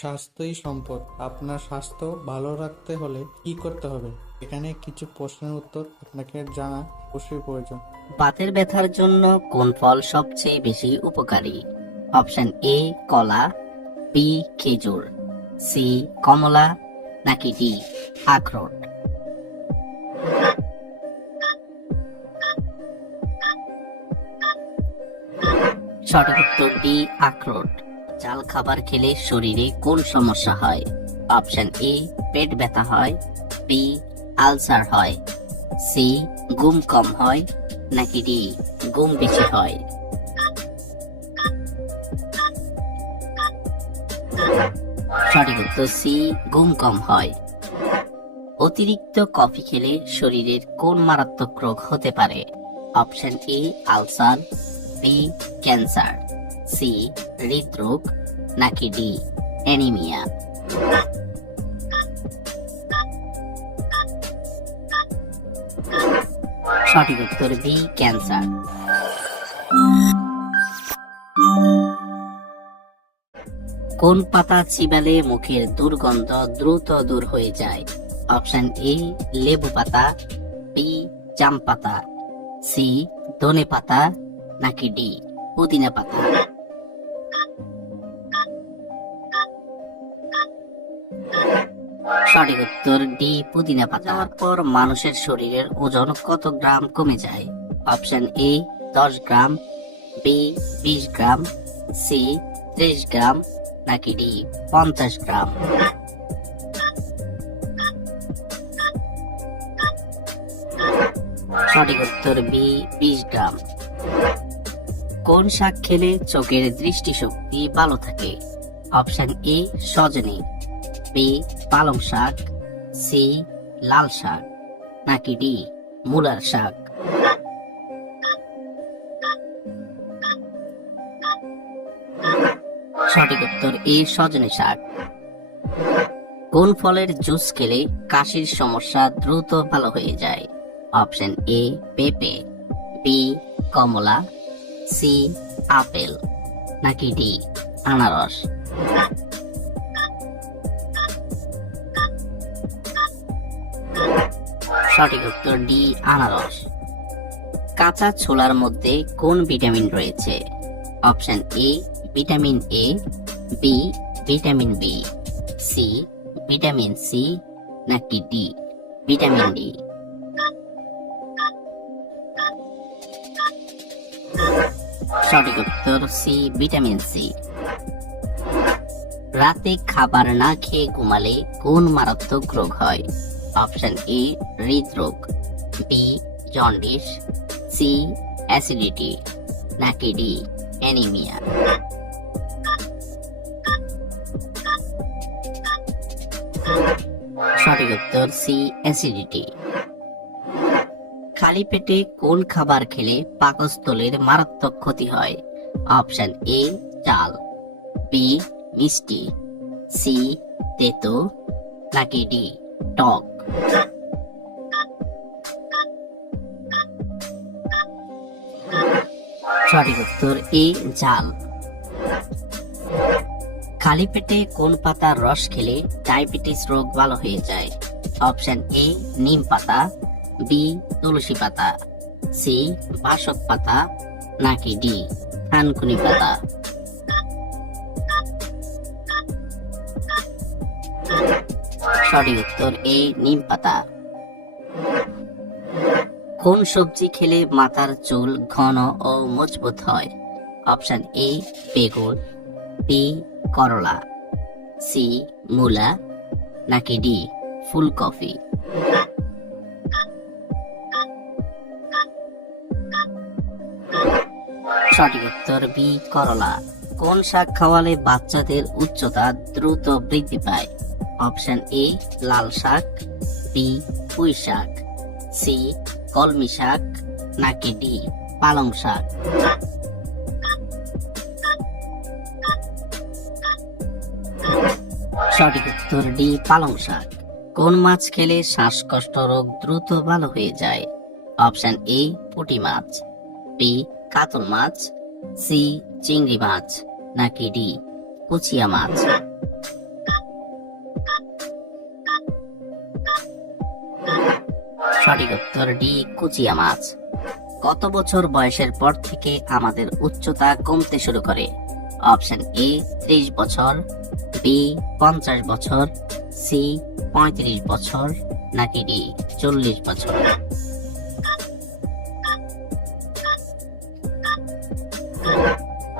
স্বাস্থ্যই সম্পদ। আপনার স্বাস্থ্য ভালো রাখতে হলে কি করতে হবে? এখানে কিছু প্রশ্নের উত্তর আপনাকে জানা অবশ্যই প্রয়োজন। বাতের ব্যথার জন্য কোন ফল সবচেয়ে বেশি উপকারী? অপশন এ কলা, বি খেজুর, সি কমলা, নাকি ডি আখরোট? সঠিক উত্তর ডি আখরোট। চাল খাবার খেলে শরীরে কোন সমস্যা হয়? অপশন এ পেট ব্যথা হয়, বি আলসার হয়, সি ঘুম কম হয়, নাকি ডি ঘুম বেশি হয়? সঠিক উত্তর সি ঘুম কম হয়। অতিরিক্ত কফি খেলে শরীরের কোন মারাত্মক রোগ হতে পারে? Option A ulcer, B cancer, C হৃদরোগ, নাকি ডি অ্যানিমিয়া? সঠিক উত্তর বি ক্যান্সার। কোন পাতা চিবালে মুখের দুর্গন্ধ দ্রুত দূর হয়ে যায়? অপশন এ লেবু পাতা, বি জাম পাতা, সি ধনে পাতা, নাকি ডি পুদিনা পাতা? সঠিক উত্তর ডি পুদিনা পাতা। যাওয়ার পর মানুষের শরীরের ওজন কত গ্রাম কমে যায়? Option A 10 gram, B 20 gram, C 30 gram, নাকি ডি 50 গ্রাম? সঠিক উত্তর বি 20 গ্রাম। কোন শাক খেলে চোখের দৃষ্টিশক্তি ভালো থাকে? অপশন এ সজনে, বি পালং শাক, সি লাল শাক, নাকি ডি মূলার শাক? সঠিক উত্তর এ সজনে শাক। কোন ফলের জুস খেলে কাশির সমস্যা দ্রুত ভালো হয়ে যায়? অপশন এ পেঁপে, বি কমলা, সি আপেল, নাকি ডি আনারস? সঠিক উত্তর ডি আনারস। কাঁচা ছোলার মধ্যে কোন ভিটামিন রয়েছে? Option A vitamin A, B vitamin B, C vitamin C, নাকি ডি ভিটামিন ডি? সঠিক উত্তর সি ভিটামিন সি। রাতে খাবার না খেয়ে ঘুমালে কোন মারাত্মক রোগ হয়? অপশন এ হৃদরোগ, বি জন্ডিস, সি অ্যাসিডিটি, নাকি ডি অ্যানিমিয়া? সঠিক উত্তর সি অ্যাসিডিটি। খালি পেটে কোন খাবার খেলে পাকস্থলীর মারাত্মক ক্ষতি হয়? অপশন এ চাল, বি মিষ্টি, সি তেতো, নাকি ডি টক? সঠিক উত্তর এ ঝাল। খালি পেটে কোন পাতার রস খেলে ডায়াবেটিস রোগ ভালো হয়ে যায়? অপশন এ নিম পাতা, বি তুলসী পাতা, সি বাসক পাতা, নাকি ডি থানকুনি পাতা? সঠিক উত্তর এ নিম পাতা। কোন সবজি খেলে মাথার চুল ঘন ও মজবুত হয়? অপশন এ বেগুন, বি করলা, সি মূলা, নাকি ডি ফুলকপি? সঠিক উত্তর বি করলা। কোন শাক খাওয়ালে বাচ্চাদের উচ্চতা দ্রুত বৃদ্ধি পায়? অপশন এ লাল শাক, বি পুঁই শাক, সি কলমি শাক, নাকি ডি পালং শাক? সঠিক উত্তর ডি পালং শাক। কোন মাছ খেলে শ্বাসকষ্ট রোগ দ্রুত ভালো হয়ে যায়? অপশন এ পুঁটি মাছ, বি কাতল মাছ, সি চিংড়ি মাছ, নাকি ডি কুচিয়া মাছ? সঠিক উত্তর ডি, কুচিয়া মাছ। কত বছর বয়সের পর থেকে আমাদের উচ্চতা কমতে শুরু করে? অপশন এ 30 বছর, বি 50 বছর, সি 35 বছর, নাকি ডি 40 বছর?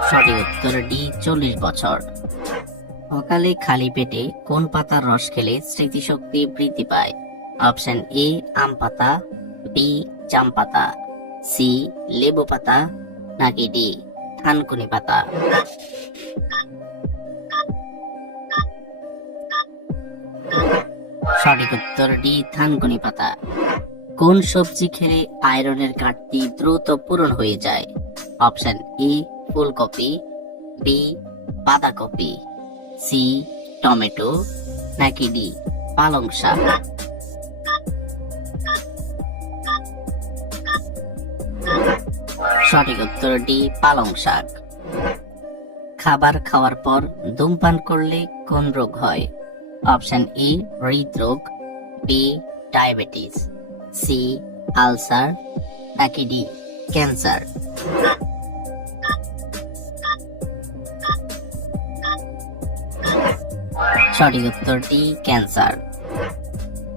সঠিক উত্তর ডি 40 বছর। সকালে খালি পেটে কোন পাতার রস খেলে স্মৃতিশক্তি বৃদ্ধি পায়? অপশন এ আম পাতা, বি জাম পাতা, সি লেবু পাতা, নাকি ডি থানকুনি পাতা? সঠিক উত্তর ডি থানকুনি পাতা। কোন সবজি খেলে আয়রনের ঘাটতি দ্রুত পূরণ হয়ে যায়? অপশন এ ফুলকপি, বি বাঁধাকপি, সি টমেটো, নাকি ডি পালং শাক? সঠিক উত্তর ডি পালং শাক। খাবার খাওয়ার পর ধূমপান করলে কোন রোগ হয়? অপশন এ হৃদরোগ, বি ডায়াবেটিস, সি আলসার, নাকি ডি ক্যান্সার? সঠিক উত্তর ডি ক্যান্সার।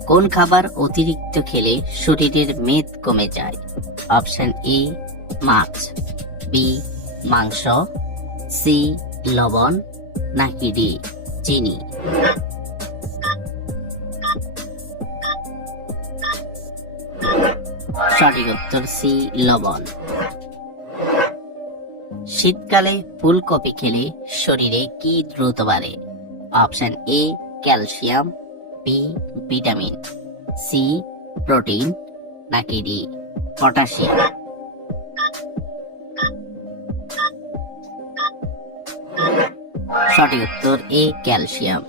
কোন খাবার অতিরিক্ত খেলে শরীরের মেদ কমে যায়? অপশন এ মাছ, বি মাংস, সি লবণ, নাকি ডি চিনি? সঠিক উত্তর সি লবণ। শীতকালে ফুলকপি খেলে শরীরে কি দ্রুত বাড়ে? Option A calcium, B vitamin, C protein, নাকি ডি পটাশিয়াম? সঠিক উত্তর এ ক্যালসিয়াম।